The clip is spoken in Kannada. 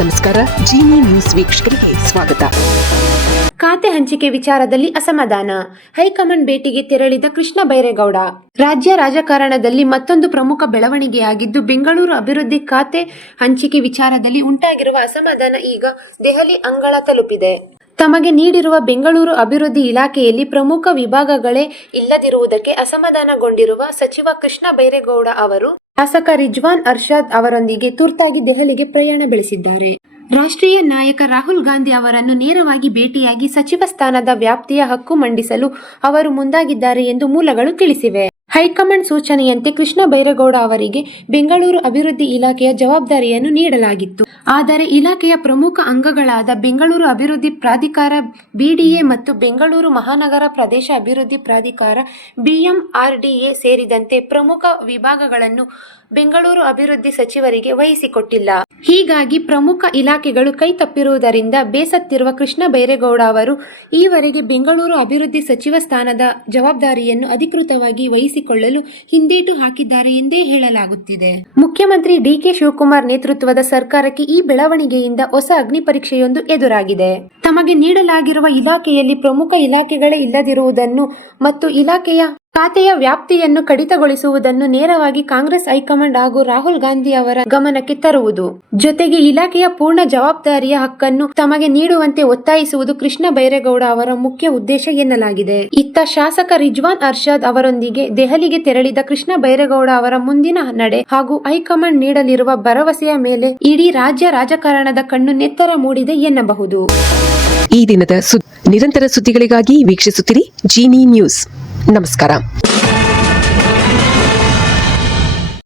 ನಮಸ್ಕಾರ. ಜಿನಿ ನ್ಯೂಸ್ ವೀಕ್ಷಕರಿಗೆ ಸ್ವಾಗತ. ಖಾತೆ ಹಂಚಿಕೆ ವಿಚಾರದಲ್ಲಿ ಅಸಮಾಧಾನ, ಹೈಕಮಾಂಡ್ ಭೇಟಿಗೆ ತೆರಳಿದ ಕೃಷ್ಣ ಬೈರೇಗೌಡ. ರಾಜ್ಯ ರಾಜಕಾರಣದಲ್ಲಿ ಮತ್ತೊಂದು ಪ್ರಮುಖ ಬೆಳವಣಿಗೆಯಾಗಿದ್ದು, ಬೆಂಗಳೂರು ಅಭಿವೃದ್ಧಿ ಖಾತೆ ಹಂಚಿಕೆ ವಿಚಾರದಲ್ಲಿ ಉಂಟಾಗಿರುವ ಅಸಮಾಧಾನ ಈಗ ದೆಹಲಿ ಅಂಗಳ ತಲುಪಿದೆ. ತಮಗೆ ನೀಡಿರುವ ಬೆಂಗಳೂರು ಅಭಿವೃದ್ಧಿ ಇಲಾಖೆಯಲ್ಲಿ ಪ್ರಮುಖ ವಿಭಾಗಗಳೇ ಇಲ್ಲದಿರುವುದಕ್ಕೆ ಅಸಮಾಧಾನಗೊಂಡಿರುವ ಸಚಿವ ಕೃಷ್ಣ ಬೈರೇಗೌಡ ಅವರು ಶಾಸಕ ರಿಜ್ವಾನ್ ಅರ್ಷದ್ ಅವರೊಂದಿಗೆ ತುರ್ತಾಗಿ ದೆಹಲಿಗೆ ಪ್ರಯಾಣ ಬೆಳೆಸಿದ್ದಾರೆ. ರಾಷ್ಟ್ರೀಯ ನಾಯಕ ರಾಹುಲ್ ಗಾಂಧಿ ಅವರನ್ನು ನೇರವಾಗಿ ಭೇಟಿಯಾಗಿ ಸಚಿವ ಸ್ಥಾನದ ವ್ಯಾಪ್ತಿಯ ಹಕ್ಕು ಮಂಡಿಸಲು ಅವರು ಮುಂದಾಗಿದ್ದಾರೆ ಎಂದು ಮೂಲಗಳು ತಿಳಿಸಿವೆ. ಹೈಕಮಾಂಡ್ ಸೂಚನೆಯಂತೆ ಕೃಷ್ಣ ಬೈರೇಗೌಡ ಅವರಿಗೆ ಬೆಂಗಳೂರು ಅಭಿವೃದ್ಧಿ ಇಲಾಖೆಯ ಜವಾಬ್ದಾರಿಯನ್ನು ನೀಡಲಾಗಿತ್ತು. ಆದರೆ ಇಲಾಖೆಯ ಪ್ರಮುಖ ಅಂಗಗಳಾದ ಬೆಂಗಳೂರು ಅಭಿವೃದ್ಧಿ ಪ್ರಾಧಿಕಾರ BDA ಮತ್ತು ಬೆಂಗಳೂರು ಮಹಾನಗರ ಪ್ರದೇಶ ಅಭಿವೃದ್ಧಿ ಪ್ರಾಧಿಕಾರ BMRDA ಸೇರಿದಂತೆ ಪ್ರಮುಖ ವಿಭಾಗಗಳನ್ನು ಬೆಂಗಳೂರು ಅಭಿವೃದ್ಧಿ ಸಚಿವರಿಗೆ ವಹಿಸಿಕೊಟ್ಟಿಲ್ಲ. ಹೀಗಾಗಿ ಪ್ರಮುಖ ಇಲಾಖೆಗಳು ಕೈ ತಪ್ಪಿರುವುದರಿಂದ ಬೇಸತ್ತಿರುವ ಕೃಷ್ಣ ಬೈರೇಗೌಡ ಅವರು ಈವರೆಗೆ ಬೆಂಗಳೂರು ಅಭಿವೃದ್ಧಿ ಸಚಿವ ಸ್ಥಾನದ ಜವಾಬ್ದಾರಿಯನ್ನು ಅಧಿಕೃತವಾಗಿ ವಹಿಸಿಕೊಳ್ಳಲು ಹಿಂದೇಟು ಹಾಕಿದ್ದಾರೆ ಎಂದೇ ಹೇಳಲಾಗುತ್ತಿದೆ. ಮುಖ್ಯಮಂತ್ರಿ DK ಶಿವಕುಮಾರ್ ನೇತೃತ್ವದ ಸರ್ಕಾರಕ್ಕೆ ಈ ಬೆಳವಣಿಗೆಯಿಂದ ಹೊಸ ಅಗ್ನಿ ಪರೀಕ್ಷೆಯೊಂದು ಎದುರಾಗಿದೆ. ತಮಗೆ ನೀಡಲಾಗಿರುವ ಇಲಾಖೆಯಲ್ಲಿ ಪ್ರಮುಖ ಇಲಾಖೆಗಳೇ ಇಲ್ಲದಿರುವುದನ್ನು ಮತ್ತು ಇಲಾಖೆಯ ಖಾತೆಯ ವ್ಯಾಪ್ತಿಯನ್ನು ಕಡಿತಗೊಳಿಸುವುದನ್ನು ನೇರವಾಗಿ ಕಾಂಗ್ರೆಸ್ ಹೈಕಮಾಂಡ್ ಹಾಗೂ ರಾಹುಲ್ ಗಾಂಧಿ ಅವರ ಗಮನಕ್ಕೆ ತರುವುದು, ಜೊತೆಗೆ ಇಲಾಖೆಯ ಪೂರ್ಣ ಜವಾಬ್ದಾರಿಯ ಹಕ್ಕನ್ನು ತಮಗೆ ನೀಡುವಂತೆ ಒತ್ತಾಯಿಸುವುದು ಕೃಷ್ಣ ಬೈರೇಗೌಡ ಅವರ ಮುಖ್ಯ ಉದ್ದೇಶ ಎನ್ನಲಾಗಿದೆ. ಇತ್ತ ಶಾಸಕ ರಿಜ್ವಾನ್ ಅರ್ಷದ್ ಅವರೊಂದಿಗೆ ದೆಹಲಿಗೆ ತೆರಳಿದ ಕೃಷ್ಣ ಬೈರೇಗೌಡ ಅವರ ಮುಂದಿನ ನಡೆ ಹಾಗೂ ಹೈಕಮಾಂಡ್ ನೀಡಲಿರುವ ಭರವಸೆಯ ಮೇಲೆ ಇಡೀ ರಾಜ್ಯ ರಾಜಕಾರಣದ ಕಣ್ಣು ನೆತ್ತರ ಮೂಡಿದೆ ಎನ್ನಬಹುದು. ಈ ದಿನದ ನಿರಂತರ ಸುದ್ದಿಗಳಿಗಾಗಿ ವೀಕ್ಷಿಸುತ್ತಿರಿ ಜಿನಿ ನ್ಯೂಸ್. ನಮಸ್ಕಾರ.